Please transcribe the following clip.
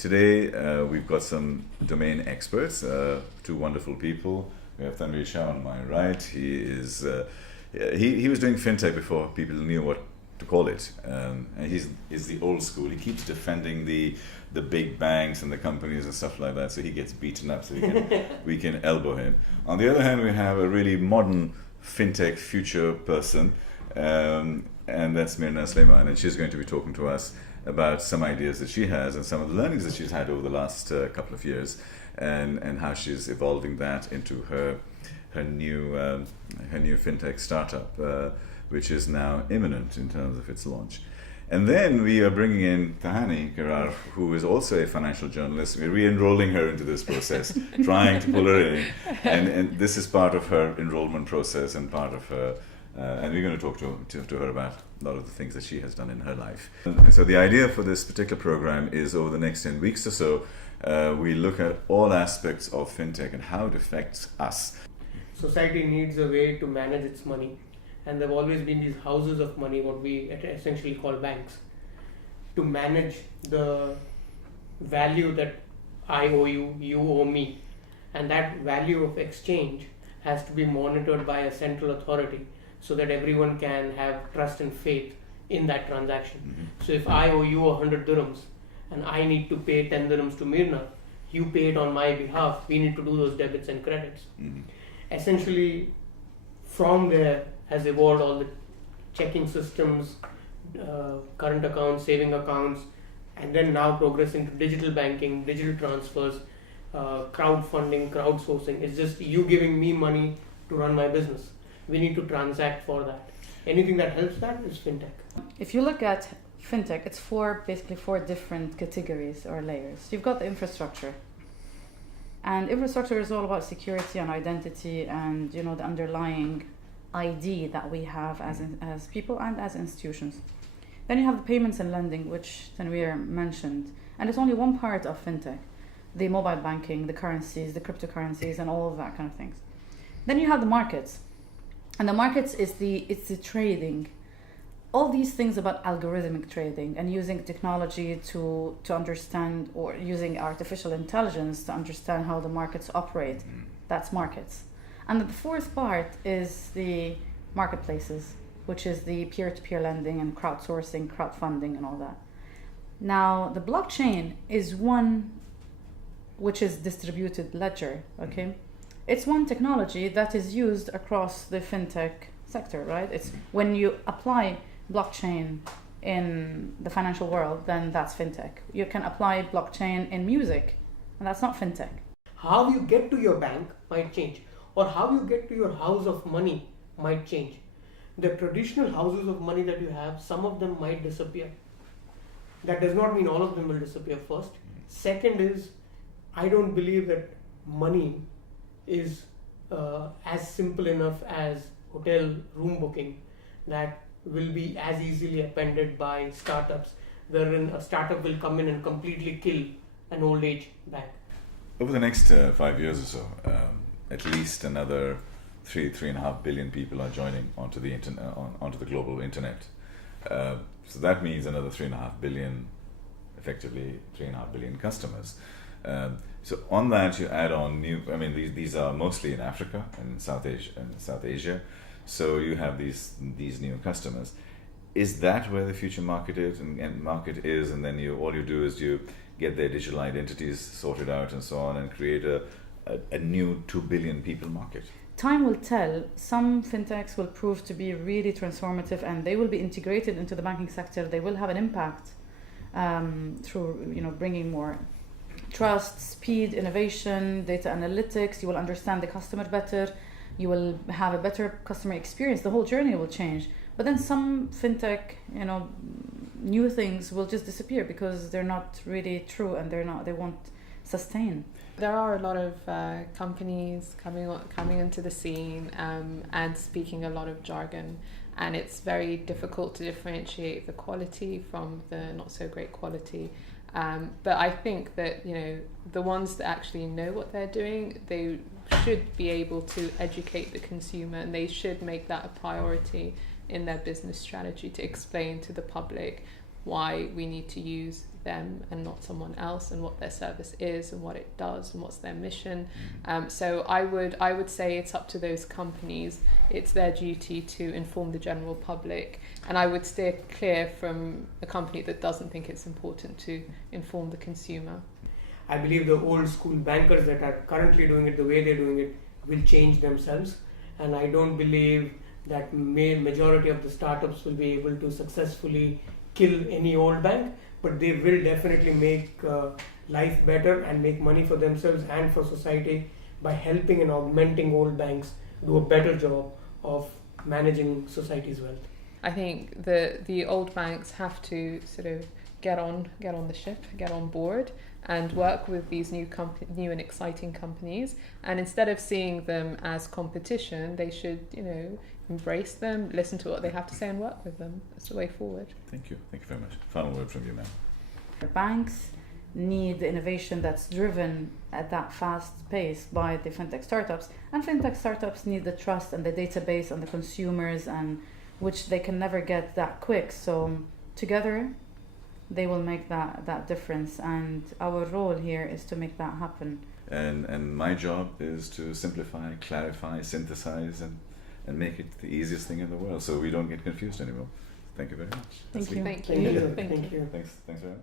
today we've got some domain experts, two wonderful people. We have Tanveer Shah on my right. He is he was doing fintech before people knew what to call it, and he's the old school. He keeps defending the big banks and the companies and stuff like that, so he gets beaten up, so we can elbow him. On the other hand, we have a really modern fintech future person, and that's Mirna Sleiman, and she's going to be talking to us about some ideas that she has and some of the learnings that she's had over the last couple of years, and how she's evolving that into her new fintech startup, which is now imminent in terms of its launch. And then we are bringing in Tahani Karar, who is also a financial journalist. We're re-enrolling her into this process, trying to pull her in. And this is part of her enrollment process and part of her, and we're going to talk to her about a lot of the things that she has done in her life. And so the idea for this particular program is over the next 10 weeks or so, we look at all aspects of fintech and how it affects us. Society needs a way to manage its money. And there have always been these houses of money, what we essentially call banks, to manage the value that I owe you, you owe me. And that value of exchange has to be monitored by a central authority so that everyone can have trust and faith in that transaction. Mm-hmm. So if I owe you 100 dirhams and I need to pay 10 dirhams to Mirna, you pay it on my behalf, we need to do those debits and credits. Mm-hmm. Essentially, from there has evolved all the checking systems, current accounts, saving accounts, and then now progressing to digital banking, digital transfers, crowdfunding, crowdsourcing. It's just you giving me money to run my business. We need to transact for that. Anything that helps that is fintech. If you look at fintech, it's basically four different categories or layers. You've got the infrastructure. And infrastructure is all about security and identity and the underlying ID that we have as people and as institutions. Then you have the payments and lending, which Tanveer mentioned, and it's only one part of fintech, the mobile banking, the currencies, the cryptocurrencies, and all of that kind of things. Then you have the markets, and the markets is the trading, all these things about algorithmic trading and using technology to understand, or using artificial intelligence to understand how the markets operate. That's markets. And the fourth part is the marketplaces, which is the peer-to-peer lending and crowdsourcing, crowdfunding and all that. Now, the blockchain is one which is distributed ledger, okay? It's one technology that is used across the fintech sector, right? It's when you apply blockchain in the financial world, then that's fintech. You can apply blockchain in music, and that's not fintech. How you get to your bank might change. Or how you get to your house of money might change. The traditional houses of money that you have, some of them might disappear. That does not mean all of them will disappear first. Second is, I don't believe that money is as simple enough as hotel room booking that will be as easily appended by startups, wherein a startup will come in and completely kill an old age bank. Over the next 5 years or so, at least another 3.5 billion people are joining onto the onto the global internet. So that means another 3.5 billion, effectively 3.5 billion customers. So on that, you add on new. I mean, these are mostly in Africa and South Asia. So you have these new customers. Is that where the future market is? And then all you do is you get their digital identities sorted out and so on, and create a new 2 billion people market. Time will tell. Some fintechs will prove to be really transformative, and they will be integrated into the banking sector. They will have an impact through bringing more trust, speed, innovation, data analytics. You will understand the customer better. You will have a better customer experience. The whole journey will change. But then some fintech, new things will just disappear because they're not really true, and they won't sustain. There are a lot of companies coming into the scene and speaking a lot of jargon, and it's very difficult to differentiate the quality from the not so great quality. But I think that the ones that actually know what they're doing, they should be able to educate the consumer, and they should make that a priority in their business strategy to explain to the public why we need to use them and not someone else, and what their service is and what it does and what's their mission. So I would say it's up to those companies. It's their duty to inform the general public, and I would steer clear from a company that doesn't think it's important to inform the consumer. I believe the old school bankers that are currently doing it the way they're doing it will change themselves, and I don't believe that majority of the startups will be able to successfully kill any old bank, but they will definitely make life better and make money for themselves and for society by helping and augmenting old banks do a better job of managing society's wealth. I think the old banks have to sort of get on the ship, get on board, and work with these new and exciting companies. And instead of seeing them as competition, they should, embrace them, listen to what they have to say, and work with them. That's the way forward. Thank you very much. Final word from you, ma'am. Banks need the innovation that's driven at that fast pace by the fintech startups, and fintech startups need the trust and the database and the consumers, and which they can never get that quick. So together they will make that difference, and our role here is to make that happen. And my job is to simplify, clarify, synthesize, and make it the easiest thing in the world so we don't get confused anymore. Thank you very much. Thank you. Thank Thank you. you. Thank you. Thanks very much.